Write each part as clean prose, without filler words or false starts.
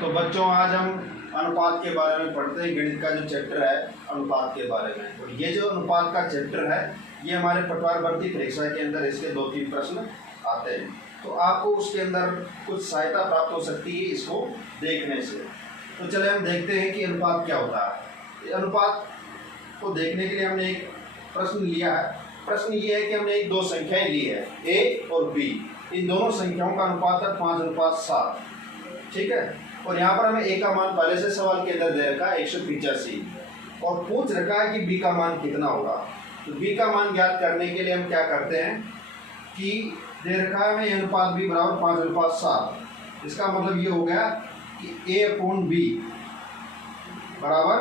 तो बच्चों आज हम अनुपात के बारे में पढ़ते हैं। गणित का जो चैप्टर है अनुपात के बारे में, और ये जो अनुपात का चैप्टर है ये हमारे पटवार भर्ती परीक्षा के अंदर इसके 2-3 प्रश्न आते हैं, तो आपको उसके अंदर कुछ सहायता प्राप्त हो सकती है इसको देखने से। तो चले हम देखते हैं कि अनुपात क्या होता है। अनुपात को देखने के लिए हमने एक प्रश्न लिया है। प्रश्न ये है कि हमने एक दो संख्याएं ली है, ए और बी। इन दोनों संख्याओं का अनुपात है 5:7, ठीक है। और यहाँ पर हमें ए का मान पहले से सवाल के अंदर दे रखा है 185, और पूछ रखा है कि बी का मान कितना होगा। तो बी का मान ज्ञात करने के लिए हम क्या करते हैं कि दे रखा है हमें अनुपात बी बराबर 5:7। इसका मतलब ये हो गया कि ए अपॉन बी बराबर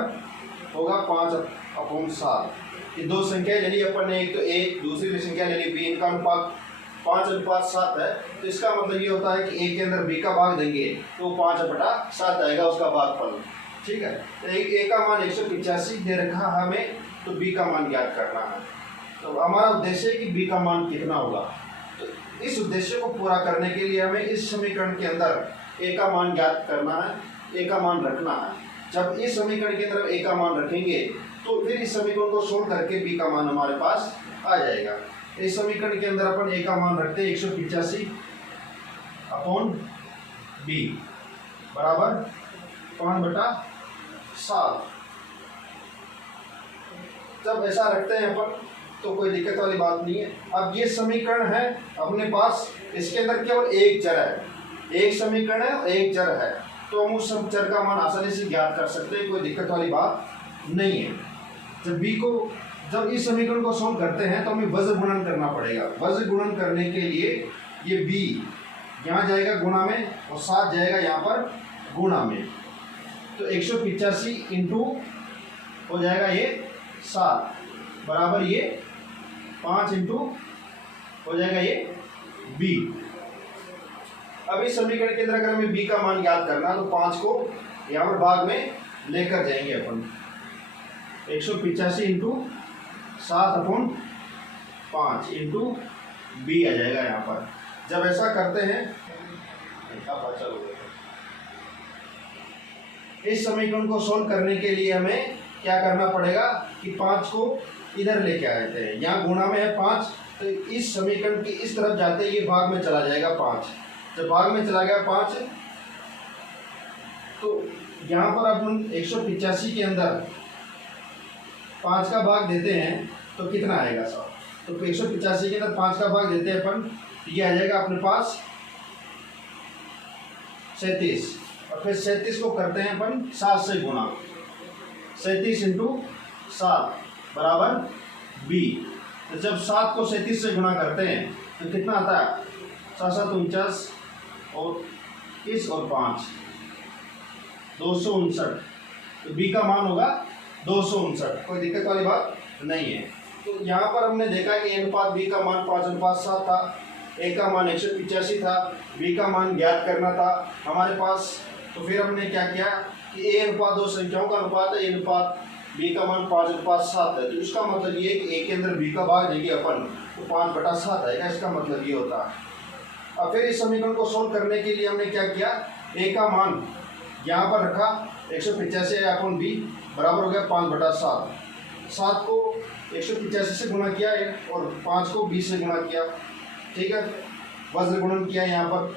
होगा 5/7। ये दो संख्या ले ली अपन ने, एक तो ए, दूसरी भी संख्या ले ली बी, इनका अनुपात 5:7 है। तो इसका मतलब ये होता है कि ए के अंदर बी का भाग देंगे तो 5/7 आएगा उसका भागफल, ठीक है। तो ए का मान 185 दे रखा है हमें, तो बी का मान ज्ञात करना है। तो हमारा उद्देश्य है कि बी का मान कितना होगा। तो इस उद्देश्य को पूरा करने के लिए हमें इस समीकरण के अंदर ए का मान ज्ञात करना है, ए का मान रखना है। जब इस समीकरण के अंदर ए का मान रखेंगे तो फिर इस समीकरण को सोल्व करके बी का मान हमारे पास आ जाएगा। इस समीकरण के अंदर अपन ए का मान रखते हैं 185 अपॉन बी बराबर 5/7। जब ऐसा रखते हैं अपन तो कोई दिक्कत वाली बात नहीं है। अब ये समीकरण है अपने पास, इसके अंदर केवल एक चर है, एक समीकरण है एक चर है, तो हम उस चर का मान आसानी से ज्ञात कर सकते हैं, कोई दिक्कत वाली बात नहीं है। जब इस समीकरण को सोल्व करते हैं तो हमें वज्र गुणन करना पड़ेगा। वज्र गुणन करने के लिए ये b यहाँ जाएगा गुणा में और 7 जाएगा यहाँ पर गुणा में, तो 185 इंटू हो जाएगा ये 7 बराबर ये 5 इंटू हो जाएगा ये b। अब इस समीकरण के अंदर अगर हमें b का मान ज्ञात करना तो 5 को यहाँ पर भाग में लेकर जाएंगे अपन। 185 इंटू 7/5 इंटू बी आ जाएगा यहाँ पर। जब ऐसा करते हैं इस समीकरण को सोल्व करने के लिए हमें क्या करना पड़ेगा कि 5 को इधर लेके आते हैं, यहाँ गुणा में है 5, तो इस समीकरण की इस तरफ जाते ही ये भाग में चला जाएगा 5। जब भाग में चला गया 5 तो यहाँ पर अपन 185 के अंदर 5 का भाग देते हैं तो कितना आएगा साहब। तो 185 के अंदर 5 का भाग देते हैं अपन, ये आ जाएगा अपने पास 37, और फिर 37 को करते हैं अपन 7 से गुणा। 37 इंटू 7 बराबर b। तो जब 7 को 37 से गुणा करते हैं तो कितना आता है 7×7 और 30 और 5 259। तो b का मान होगा 259, कोई दिक्कत वाली बात नहीं है। तो यहाँ पर हमने देखा कि ए अनुपात बी का मान 5:7 था, ए का मान 185 था, बी का मान ज्ञात करना था हमारे पास। तो फिर हमने क्या किया कि ए अनुपात दो संख्याओं का अनुपात है, ए अनुपात बी का मान 5:7 है, तो इसका मतलब ये है कि ए के अंदर बी का भाग देंगे अपन तो 5/7 आएगा, इसका मतलब ये होता है। अब फिर इस समीकरण को सोल्व करने के लिए हमने क्या किया, ए का मान यहाँ पर रखा 185 अपॉन बी बराबर हो गया 5/7। 7 को 185 से गुणा किया और 5 को 20 से गुणा किया, ठीक है, वज्र गुणन किया यहाँ पर।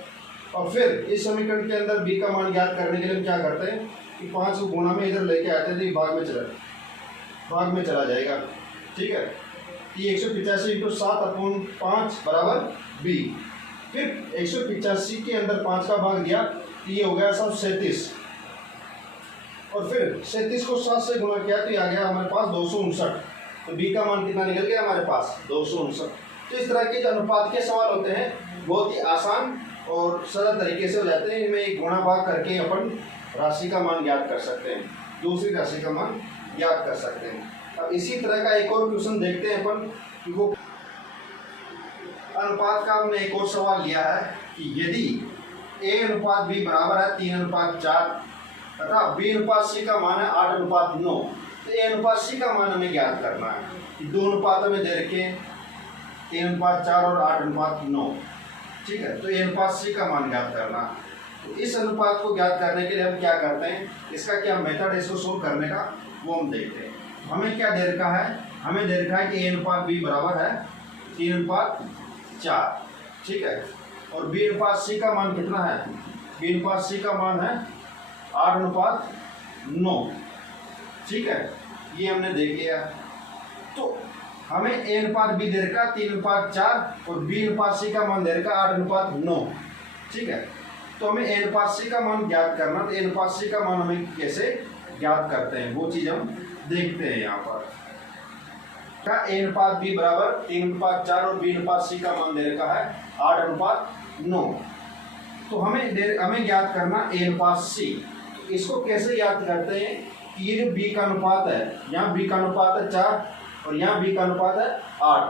और फिर इस समीकरण के अंदर b का मान ज्ञात करने के लिए हम क्या करते हैं कि 5 को गुणा में इधर लेके आते हैं तो ये भाग में चला जाएगा, ठीक है। ये 185 इंटू 7/5 बराबर b। फिर 185 के अंदर 5 का भाग दिया तो ये हो गया सब 37, और फिर 37 को 7 से गुणा किया तो ये आ गया हमारे पास 259। तो b का मान कितना निकल गया हमारे पास 259। तो इस तरह के जो अनुपात के सवाल होते हैं बहुत ही आसान और सरल तरीके से हो जाते हैं। इनमें एक गुणा भाग करके अपन राशि का मान ज्ञात कर सकते हैं, दूसरी राशि का मान ज्ञात कर सकते हैं। अब इसी तरह का एक और क्वेश्चन देखते हैं अपन कि वो अनुपात का हमने एक और सवाल लिया है कि यदि a अनुपात b बराबर है 3:4 तथा b अनुपात c का मान है 8:9, तो a अनुपात c का मान हमें ज्ञात करना है। कि दो अनुपात हमें दे रखे हैं 3:4 और 8:9, ठीक है। तो a अनुपात c का मान ज्ञात करना। तो इस अनुपात को ज्ञात करने के लिए हम क्या करते हैं, इसका क्या मेथड है इसको सोल्व करने का, वो हम देखते हैं। हमें क्या दे रखा है, हमें दे रखा है कि a अनुपात b बराबर है 3:4, ठीक है। और b अनुपात c का मान कितना है, b अनुपात c का मान है 8:9, ठीक है। ये हमने देख लिया। तो हमें a अनुपात b दे रखा 3:4 और b अनुपात c का मान दे रखा 8:9, ठीक है। तो हमें a अनुपात c का मान ज्ञात करना, तो a अनुपात c का मान हमें कैसे ज्ञात करते हैं वो चीज हम देखते हैं। यहाँ पर का a अनुपात b बराबर 3:4 और b अनुपात c का मान दे रखा है 8:9। तो हमें ज्ञात करना a अनुपात c। तो इसको कैसे ज्ञात करते हैं कि ये जो b का अनुपात है, यहाँ b का अनुपात है 4 और यहाँ b का अनुपात है 8,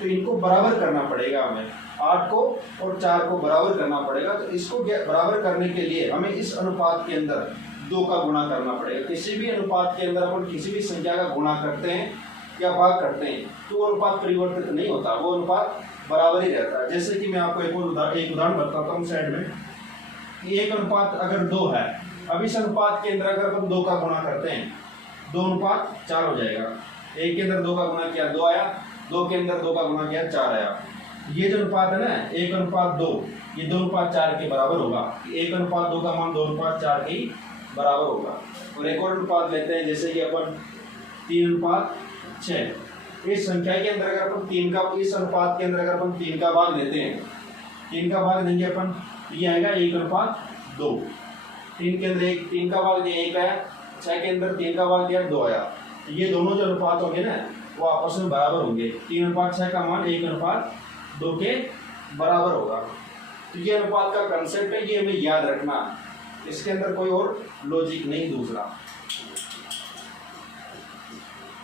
तो इनको बराबर करना पड़ेगा हमें, 8 को और 4 को बराबर करना पड़ेगा। तो इसको बराबर करने के लिए हमें इस अनुपात के अंदर 2 का गुणा करना पड़ेगा। किसी भी अनुपात के अंदर अपन किसी भी संख्या का गुणा करते हैं या भाग करते हैं तो वो अनुपात परिवर्तित नहीं होता, वो अनुपात बराबर ही रहता है। जैसे कि मैं आपको एक उदाहरण बताता हूँ साइड में, कि एक अनुपात अगर 2 है, अब इस अनुपात के अंदर अगर हम 2 का गुणा करते हैं 2:4 हो जाएगा। एक के अंदर 2 का गुणा किया 2 आया, 2 के अंदर 2 का गुणा किया 4 आया। ये जो अनुपात है ना 1:2, ये 2:4 के बराबर होगा। 1:2 का मान 2:4 के ही बराबर होगा। और एक और अनुपात लेते हैं, जैसे कि अपन 3:6। इस संख्या के अंदर अगर अपन 3 का, इस अनुपात के अंदर अगर अपन 3 का भाग देते हैं, 3 का भाग देंगे अपन, ये आएगा 1:2। 3 के अंदर 3 का भाग दिया 1 आया, 6 के अंदर 3 का भाग दिया 2 आया। ये दोनों जो अनुपात होंगे ना वो आपस में बराबर होंगे। 3:6 का मान 1:2 के बराबर होगा। तो ये अनुपात का कंसेप्ट है, ये हमें याद रखना, इसके अंदर कोई और लॉजिक नहीं दूसरा।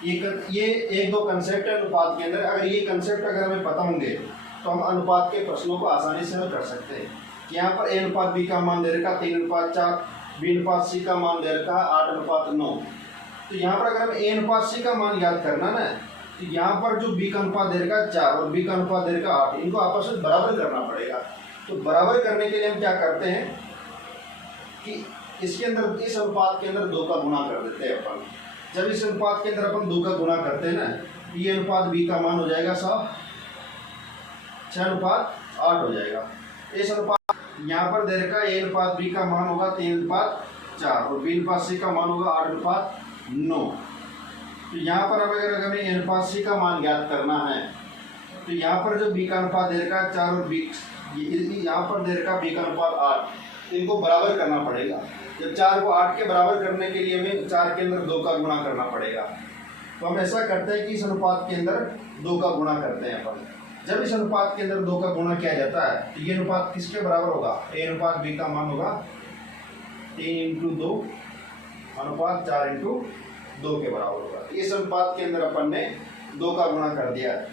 ये 1-2 कंसेप्ट है अनुपात के अंदर। अगर ये कंसेप्ट अगर हमें पता होंगे तो हम अनुपात के प्रश्नों को आसानी से हल कर सकते हैं। यहाँ पर a अनुपात b का मान दे रखा 3:4, b अनुपात c का मान दे रखा 8:9। तो यहाँ पर अगर हमें a अनुपात c का मान याद करना ना, तो यहाँ पर जो b का अनुपात दे रखा 4 और b का अनुपात दे रखा 8, इनको आपस में बराबर करना पड़ेगा। तो बराबर करने के लिए हम क्या करते हैं कि इसके अंदर, इस अनुपात के अंदर 2 का गुणा कर देते हैं अपन। जब इस अनुपात के अंदर अपन 2 का गुणा करते हैं ना, ये अनुपात b का मान हो जाएगा 6:8 हो जाएगा। इस अनुपात यहाँ पर दे रखा a अनुपात b का मान होगा 3:4 और b अनुपात c का मान होगा 8:9। तो यहाँ पर अगर हमें a अनुपात c का मान ज्ञात करना है, तो यहाँ पर जो b का अनुपात दे रखा 4 और b, यहाँ पर दे रखा b का अनुपात 8, इनको बराबर करना पड़ेगा। जब 4 को 8 के बराबर करने के लिए हमें 4 के अंदर 2 का गुणा करना पड़ेगा। तो हम ऐसा करते हैं कि इस अनुपात के अंदर 2 का गुणा करते हैं अपन। जब इस अनुपात के अंदर 2 का गुणा किया जाता है तो ये अनुपात किसके बराबर होगा, a अनुपात b का मान होगा 3:2 अनुपात 4:2 के बराबर होगा। इस अनुपात के अंदर अपन ने 2 का गुणा कर दिया है,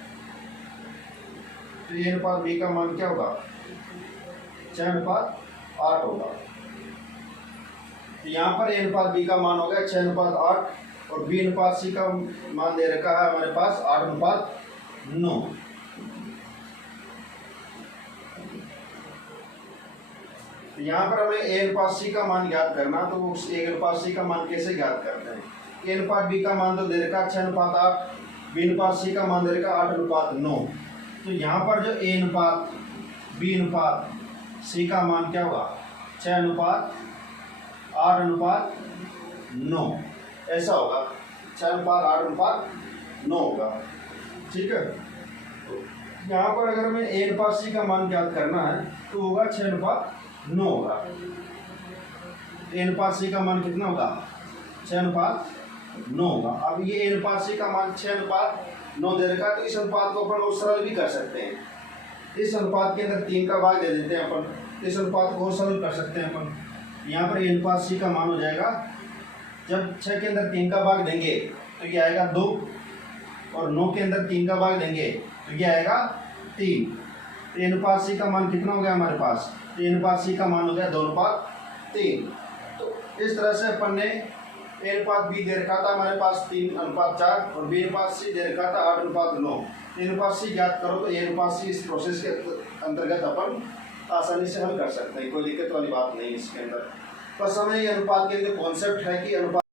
तो ये अनुपात b का मान क्या होगा 6:8 होगा। तो यहाँ पर a अनुपात b का मान होगा 6:8 और b अनुपात c का मान दे रखा है हमारे पास 8:9। तो यहाँ पर हमें a अनुपात c का मान ज्ञात करना, तो उस a अनुपात c का मान कैसे ज्ञात करते हैं। a अनुपात b का मान तो दे रखा 6:8, b अनुपात c का मान दे रखा 8:9। तो यहाँ पर जो a अनुपात b अनुपात c का मान क्या होगा 6:8:9 ऐसा होगा, 6:8:9 होगा, ठीक है। तो यहाँ पर अगर हमें a अनुपात c का मान ज्ञात करना है तो होगा 6:9 होगा। a अनुपात c का मान कितना होगा 6:9 होगा। अब ये a अनुपात c का मान 6:9 दे रखा, तो इस अनुपात को अपन और सरल भी कर सकते हैं। इस अनुपात के अंदर 3 का भाग दे देते हैं अपन, इस अनुपात को और सरल कर सकते हैं अपन। यहाँ पर a अनुपात c का मान हो जाएगा, जब 6 के अंदर 3 का भाग देंगे तो ये आएगा 2 और 9 के अंदर 3 का भाग देंगे तो ये आएगा 3। तो a अनुपात c का मान कितना हो गया हमारे पास, a अनुपात c का मान हो गया 2:3। तो इस तरह से अपन ने a अनुपात b दे रखा था हमारे पास 3:4 और b अनुपात c दे रखा था 8:9। a अनुपात c ज्ञात करो, तो a अनुपात c इस प्रोसेस के अंतर्गत अपन आसानी से हल कर सकते हैं, कोई दिक्कत वाली बात नहीं इसके अंदर। बस हमें ये अनुपात के लिए कॉन्सेप्ट है कि अनुपात